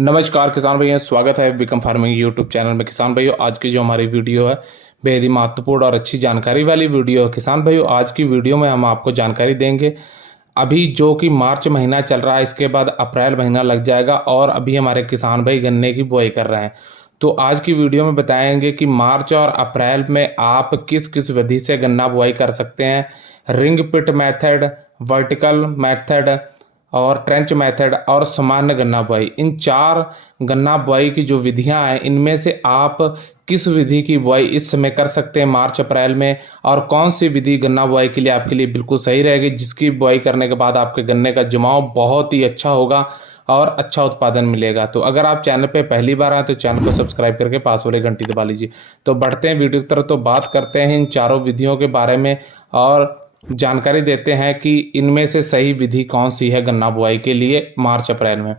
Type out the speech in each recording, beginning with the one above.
नमस्कार किसान भाइयों, स्वागत है विकम फार्मिंग यूट्यूब चैनल में। किसान भाइयों, आज की जो हमारी वीडियो है बेहद ही महत्वपूर्ण और अच्छी जानकारी वाली वीडियो है। किसान भाइयों, आज की वीडियो में हम आपको जानकारी देंगे अभी जो कि मार्च महीना चल रहा है, इसके बाद अप्रैल महीना लग जाएगा और अभी हमारे किसान भाई गन्ने की बुआई कर रहे हैं। तो आज की वीडियो में बताएंगे कि मार्च और अप्रैल में आप किस किस विधि से गन्ना बुआई कर सकते हैं। रिंग पिट मेथड, वर्टिकल मेथड और ट्रेंच मेथड और सामान्य गन्ना बुआई, इन चार गन्ना बुआई की जो विधियां हैं इनमें से आप किस विधि की बुआई इस समय कर सकते हैं मार्च अप्रैल में, और कौन सी विधि गन्ना बुआई के लिए आपके लिए बिल्कुल सही रहेगी, जिसकी बुआई करने के बाद आपके गन्ने का जमाव बहुत ही अच्छा होगा और अच्छा उत्पादन मिलेगा। तो अगर आप चैनल पे पहली बार आए तो चैनल को सब्सक्राइब करके पास वाली घंटी दबा लीजिए। तो बढ़ते हैं वीडियो की तरफ। तो बात करते हैं इन चारों विधियों के बारे में और जानकारी देते हैं कि इनमें से सही विधि कौन सी है गन्ना बुआई के लिए मार्च अप्रैल में।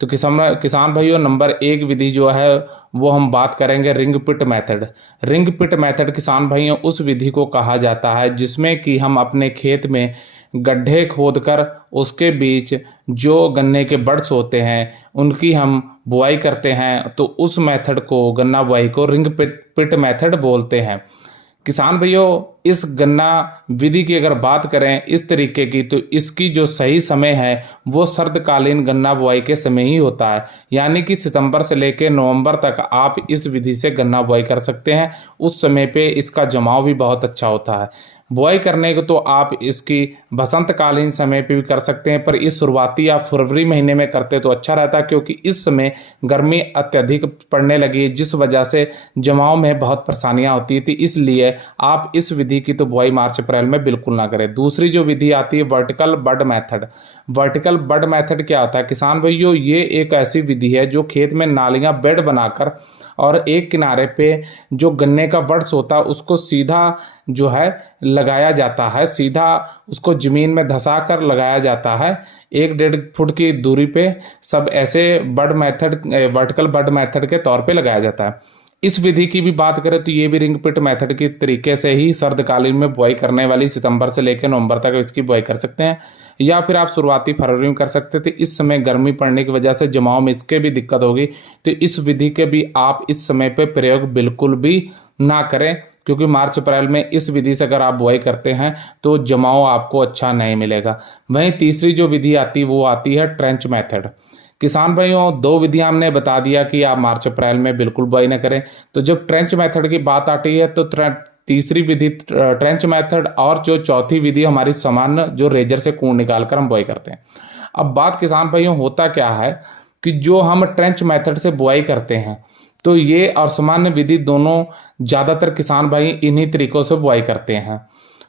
तो किसान भाइयों, नंबर 1 विधि जो है वो हम बात करेंगे रिंग पिट मेथड। रिंग पिट मेथड किसान भाइयों उस विधि को कहा जाता है जिसमें कि हम अपने खेत में गड्ढे खोदकर उसके बीच जो गन्ने के बड्स होते हैं उनकी हम बुआई करते हैं। तो उस मेथड को, गन्ना बुआई को रिंग पिट मेथड बोलते हैं। किसान भाइयों, इस गन्ना विधि की अगर बात करें इस तरीके की, तो इसकी जो सही समय है वो सर्दकालीन गन्ना बुआई के समय ही होता है, यानी कि सितंबर से लेकर नवंबर तक आप इस विधि से गन्ना बुआई कर सकते हैं। उस समय पे इसका जमाव भी बहुत अच्छा होता है। बुआई करने को तो आप इसकी बसंतकालीन समय पे भी कर सकते हैं, पर इस शुरुआती आप फरवरी महीने में करते तो अच्छा रहता, क्योंकि इस समय गर्मी अत्यधिक पड़ने लगी जिस वजह से जमाव में बहुत परेशानियां होती थी। इसलिए आप इस विधि की तो बुआई मार्च अप्रैल में बिल्कुल ना करें। दूसरी जो विधि आती है वर्टिकल बड मेथड। वर्टिकल बड मेथड क्या होता है किसान भाइयों? ये एक ऐसी विधि है जो खेत में नालियां बेड बनाकर और एक किनारे पे जो गन्ने का बड्स होता है उसको सीधा जो है लगाया जाता है, सीधा उसको जमीन में धंसा कर लगाया जाता है 1-1.5 फुट की दूरी पे। सब ऐसे बड मेथड, वर्टिकल बड मेथड के तौर पे लगाया जाता है। इस विधि की भी बात करें तो ये भी रिंग पिट मेथड के तरीके से ही सर्दकालीन में बुआई करने वाली सितंबर से लेकर नवंबर तक इसकी बुआई कर सकते हैं, या फिर आप शुरुआती फरवरी में कर सकते थे। इस समय गर्मी पड़ने की वजह से जमाव में इसके भी दिक्कत होगी, तो इस विधि के भी आप इस समय पे प्रयोग बिल्कुल भी ना करें, क्योंकि मार्च अप्रैल में इस विधि से अगर आप बुआई करते हैं तो जमाव आपको अच्छा नहीं मिलेगा। वहीं तीसरी जो विधि आती है वो आती है ट्रेंच मेथड। किसान भाइयों, 2 विधियां हमने बता दिया कि आप मार्च अप्रैल में बिल्कुल बुआई न करें। तो जब ट्रेंच मेथड की बात आती है तो तीसरी विधि ट्रेंच मेथड, और जो चौथी विधि हमारी सामान्य जो रेजर से कूड़ निकालकर हम बुआई करते हैं। अब बात किसान भाइयों होता क्या है कि जो हम ट्रेंच मेथड से बुआई करते हैं तो ये और सामान्य विधि दोनों ज़्यादातर किसान भाई इन्हीं तरीकों से बुआई करते हैं।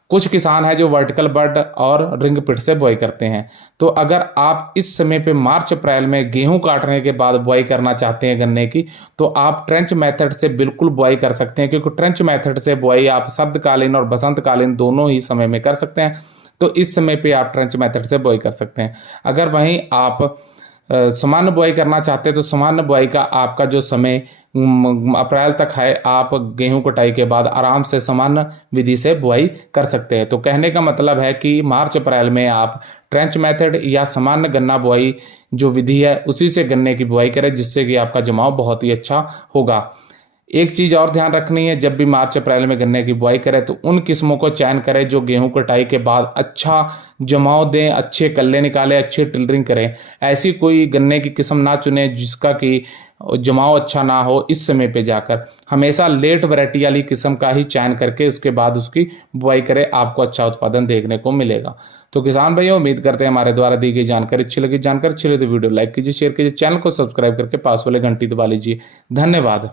कुछ किसान हैं जो वर्टिकल बड और रिंग पिट से बुआई करते हैं। तो अगर आप इस समय पे मार्च अप्रैल में गेहूं काटने के बाद बुआई करना चाहते हैं गन्ने की, तो आप ट्रेंच मेथड से बिल्कुल बुआई कर सकते हैं, क्योंकि ट्रेंच मेथड से बुआई आप सर्दकालीन और बसंतकालीन दोनों ही समय में कर सकते हैं। तो इस समय पे आप ट्रेंच मेथड से बुआई कर सकते हैं। अगर वहीं आप सामान्य बुआई करना चाहते हैं तो सामान्य बुआई का आपका जो समय अप्रैल तक है, आप गेहूं कटाई के बाद आराम से सामान्य विधि से बुआई कर सकते हैं। तो कहने का मतलब है कि मार्च अप्रैल में आप ट्रेंच मेथड या सामान्य गन्ना बुआई जो विधि है उसी से गन्ने की बुआई करें, जिससे कि आपका जमाव बहुत ही अच्छा होगा। एक चीज़ और ध्यान रखनी है, जब भी मार्च अप्रैल में गन्ने की बुआई करें तो उन किस्मों को चयन करें जो गेहूं कटाई के बाद अच्छा जमाव दें, अच्छे कल्ले निकालें, अच्छी टिलरिंग करें। ऐसी कोई गन्ने की किस्म ना चुने जिसका कि जमाव अच्छा ना हो। इस समय पे जाकर हमेशा लेट वैरायटी वाली किस्म का ही चयन करके उसके बाद उसकी बुआई करें, आपको अच्छा उत्पादन देखने को मिलेगा। तो किसान भाइयों, उम्मीद करते हैं हमारे द्वारा दी गई जानकारी अच्छी लगी। जानकारी अच्छी लगी तो वीडियो लाइक कीजिए, शेयर कीजिए, चैनल को सब्सक्राइब करके पास वाले घंटी दबा लीजिए। धन्यवाद।